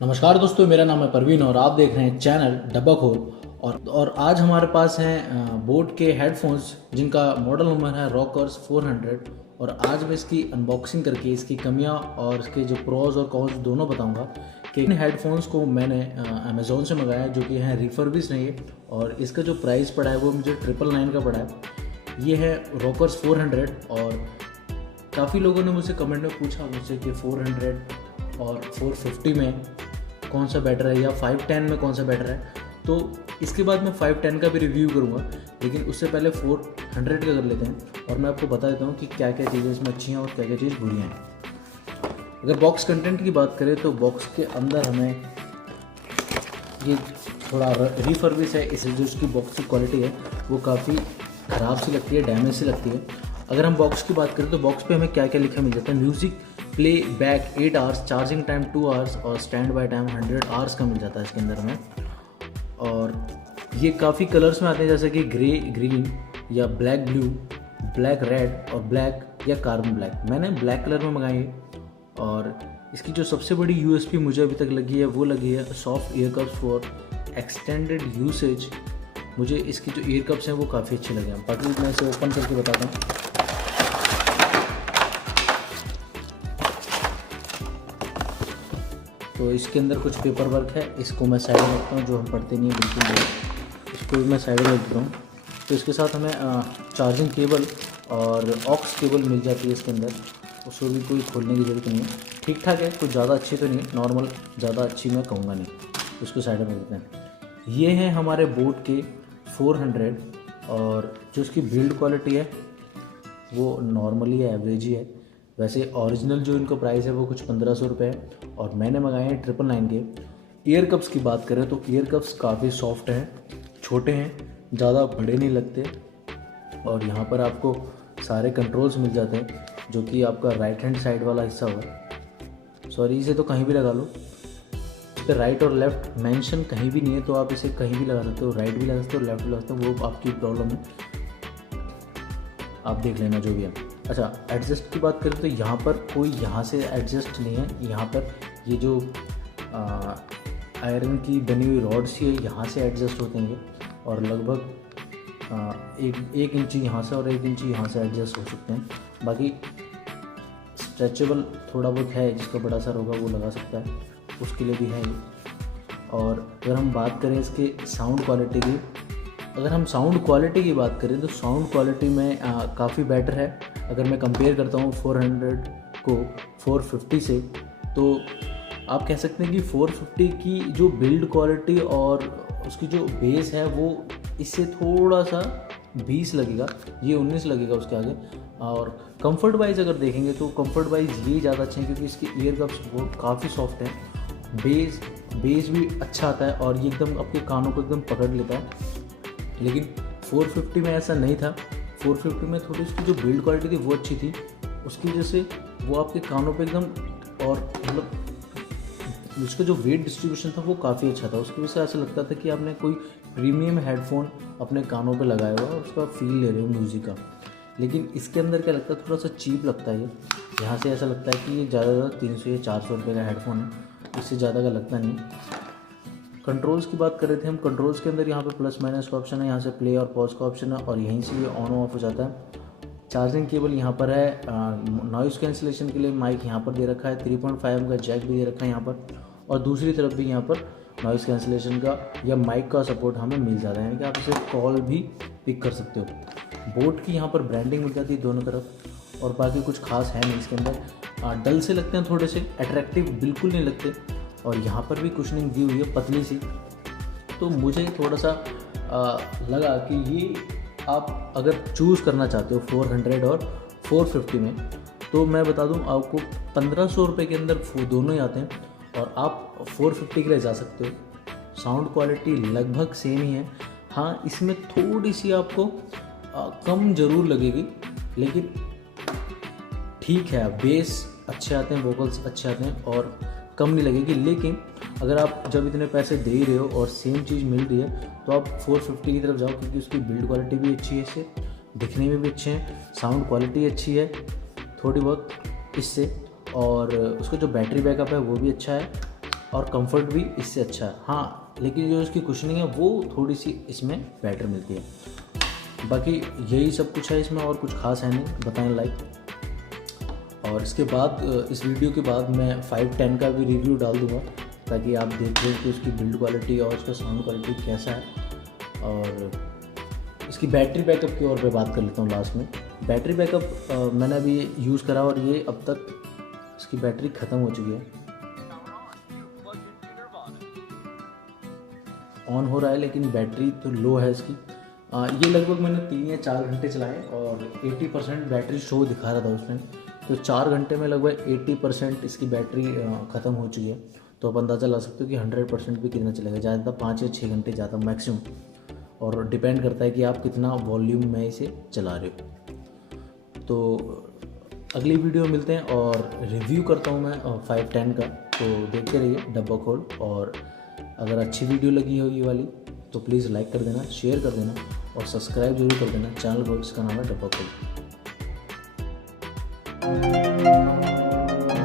नमस्कार दोस्तों, मेरा नाम है परवीन और आप देख रहे हैं चैनल डब्बा खोल। और आज हमारे पास हैं बोट के हेडफोन्स जिनका मॉडल नंबर है रॉकर्स 400। और आज मैं इसकी अनबॉक्सिंग करके इसकी कमियां और इसके जो प्रोज और कॉन्स दोनों बताऊंगा कि इन हेडफोन्स को मैंने अमेज़ोन से मंगाया जो कि हैं रिफर्बिश नहीं है। और इसका जो प्राइस पड़ा है वो मुझे 999 का पड़ा है। ये है रॉकर्स 400। और काफ़ी लोगों ने मुझसे कमेंट में पूछा मुझसे कि 400 और 450 में कौन सा बेटर है या 510 में कौन सा बेटर है। तो इसके बाद मैं 510 का भी रिव्यू करूँगा, लेकिन उससे पहले 400 का कर लेते हैं और मैं आपको बता देता हूँ कि क्या क्या चीज़ें इसमें अच्छी हैं और क्या क्या चीज़ बुरी हैं। अगर बॉक्स कंटेंट की बात करें तो बॉक्स के अंदर हमें ये थोड़ा रिफर्बिश है, इसलिए जो उसकी बॉक्स की क्वालिटी है वो काफ़ी ख़राब सी लगती है, डैमेज सी लगती है। अगर हम बॉक्स की बात करें तो बॉक्स पे हमें क्या क्या लिखा मिल जाता है। Music play back 8 hours, charging time 2 hours और स्टैंड बाय टाइम 100 आवर्स का मिल जाता है इसके अंदर में। और ये काफ़ी कलर्स में आते हैं जैसे कि ग्रे ग्रीन या ब्लैक ब्लू, ब्लैक रेड और ब्लैक या कार्बन ब्लैक। मैंने ब्लैक कलर में मंगाई है। और इसकी जो सबसे बड़ी यूएसपी मुझे अभी तक लगी है वो लगी है soft year cups for extended usage. मुझे इसकी जो ईयर कप्स हैं वो काफ़ी अच्छे लगे हैं। बाकी मैं इसे ओपन करके बताता हूँ। तो इसके अंदर कुछ पेपर वर्क है, इसको मैं साइड में रखता हूँ, जो हम पढ़ते नहीं है बिल्कुल भी। इसको भी मैं साइड में रख देता हूँ। तो इसके साथ हमें चार्जिंग केबल और ऑक्स केबल मिल जाती है इसके अंदर, उसको भी कोई खोलने की ज़रूरत नहीं है। ठीक ठाक है, कुछ ज़्यादा अच्छी तो नहीं है, नॉर्मल, ज़्यादा अच्छी मैं कहूँगा नहीं। उसको साइड में रखते हैं। ये हैं हमारे बोट के 400। और जो इसकी बिल्ड क्वालिटी है वो नॉर्मली है, एवरेज ही है। वैसे ओरिजिनल जो इनका प्राइस है वो कुछ 1500 रुपये है और मैंने मंगाए हैं 999 के। ईयर कप्स की बात करें तो ईयर कप्स काफ़ी सॉफ्ट हैं, छोटे हैं, ज़्यादा बड़े नहीं लगते। और यहाँ पर आपको सारे कंट्रोल्स मिल जाते हैं, जो कि आपका राइट हैंड साइड वाला हिस्सा होगा। सॉरी, इसे तो कहीं भी लगा लो। इस पर राइट और लेफ़्ट मेंशन कहीं भी नहीं है, तो आप इसे कहीं भी लगा सकते हो, राइट भी लगा सकते हो, लेफ़्ट भी लगा सकते हो, वो आपकी प्रॉब्लम है, आप देख लेना जो भी है। अच्छा, एडजस्ट की बात करें तो यहाँ पर कोई यहाँ से एडजस्ट नहीं है। यहाँ पर ये जो आयरन की बनी हुई रॉड्स ही है, यहाँ से एडजस्ट होते हैं ये। और लगभग एक इंची यहाँ से और 1 इंची यहाँ से एडजस्ट हो सकते हैं। बाकी स्ट्रेचेबल थोड़ा बहुत है, जिसका बड़ा सर होगा वो लगा सकता है, उसके लिए भी है ये। और अगर हम बात करें इसके साउंड क्वालिटी की, अगर हम साउंड क्वालिटी की बात करें तो साउंड क्वालिटी में काफ़ी बेटर है। अगर मैं कंपेयर करता हूँ 400 को 450 से, तो आप कह सकते हैं कि 450 की जो बिल्ड क्वालिटी और उसकी जो बेस है वो इससे थोड़ा सा 20 लगेगा, ये 19 लगेगा उसके आगे। और कंफर्ट वाइज अगर देखेंगे तो कंफर्ट वाइज ये ज़्यादा अच्छे हैं, क्योंकि इसके ईयर कप्स वो काफ़ी सॉफ्ट हैं। बेस भी अच्छा आता है और ये एकदम आपके कानों को एकदम पकड़ लेता है। लेकिन 450 में ऐसा नहीं था। 450 में थोड़ी उसकी जो बिल्ड क्वालिटी थी वो अच्छी थी, उसकी वजह से वो आपके कानों पे एकदम, और मतलब उसका जो वेट डिस्ट्रीब्यूशन था वो काफ़ी अच्छा था। उसकी वजह से ऐसा लगता था कि आपने कोई प्रीमियम हेडफोन अपने कानों पे लगाया हुआ और उसका फील ले रहे हो म्यूज़िक का। लेकिन इसके अंदर क्या लगता है, थोड़ा सा चीप लगता है ये। यहाँ से ऐसा लगता है कि ये ज़्यादा 300 या 400 रुपये का हेडफोन है, इससे ज़्यादा का लगता नहीं। कंट्रोल्स की बात कर रहे थे हम। कंट्रोल्स के अंदर यहाँ पे प्लस माइनस का ऑप्शन है, यहाँ से प्ले और पॉज का ऑप्शन है और यहीं से ये ऑन ऑफ हो जाता है। चार्जिंग केबल यहाँ पर है। नॉइज़ कैंसिलेशन के लिए माइक यहाँ पर दे रखा है। 3.5 का जैक भी दे रखा है यहाँ पर, और दूसरी तरफ भी यहाँ पर नॉइज़ कैंसिलेशन का या माइक का सपोर्ट हमें मिल जाता है, यानी कि आप इसे कॉल भी पिक कर सकते हो। बोट की यहाँ पर ब्रांडिंग मिल जाती है दोनों तरफ, और बाकी कुछ खास है नहीं इसके अंदर। डल से लगते हैं, थोड़े से अट्रैक्टिव बिल्कुल नहीं लगते। और यहाँ पर भी कुशनिंग दी हुई है पतली सी, तो मुझे थोड़ा सा लगा कि ये आप अगर चूज़ करना चाहते हो 400 और 450 में, तो मैं बता दूं आपको 1500 रुपये के अंदर दोनों ही आते हैं और आप 450 के लिए जा सकते हो। साउंड क्वालिटी लगभग सेम ही है। हाँ, इसमें थोड़ी सी आपको कम ज़रूर लगेगी, लेकिन ठीक है, बेस अच्छे आते हैं, वोकल्स अच्छे आते हैं और कम नहीं लगेगी। लेकिन अगर आप जब इतने पैसे दे रहे हो और सेम चीज़ मिल रही है तो आप 450 की तरफ जाओ, क्योंकि उसकी बिल्ड क्वालिटी भी अच्छी है, इससे दिखने में भी अच्छे हैं, साउंड क्वालिटी अच्छी है थोड़ी बहुत इससे, और उसका जो बैटरी बैकअप है वो भी अच्छा है। और कंफर्ट भी इससे अच्छा है। हाँ, लेकिन जो इसकी कुशनिंग है वो थोड़ी सी इसमें बेटर मिलती है। बाकी यही सब कुछ है इसमें, और कुछ खास है नहीं, बताएं लाइक। और इसके बाद इस वीडियो के बाद मैं 510 का भी रिव्यू डाल दूँगा, ताकि आप देख लें कि उसकी बिल्ड क्वालिटी और उसका साउंड क्वालिटी कैसा है। और इसकी बैटरी बैकअप की ओर पे बात कर लेता हूँ लास्ट में। बैटरी बैकअप मैंने अभी यूज़ करा और ये अब तक इसकी बैटरी ख़त्म हो चुकी है। ऑन हो रहा है लेकिन बैटरी तो लो है इसकी। ये लगभग मैंने 3 या 4 घंटे चलाए और 80% बैटरी शो दिखा रहा था उसमें। तो 4 घंटे में लगभग 80% इसकी बैटरी ख़त्म हो चुकी है। तो आप अंदाज़ा ला सकते हो कि 100% भी कितना चलेगा, ज़्यादा 5 या 6 घंटे ज़्यादा मैक्सिमम। और डिपेंड करता है कि आप कितना वॉल्यूम में इसे चला रहे हो। तो अगली वीडियो मिलते हैं और रिव्यू करता हूँ मैं 510 का। तो देखते रहिए डब्बा खोल। और अगर अच्छी वीडियो लगी हो ये वाली तो प्लीज़ लाइक कर देना, शेयर कर देना और सब्सक्राइब जरूर कर देना चैनल को। इसका नाम है डब्बा खोल।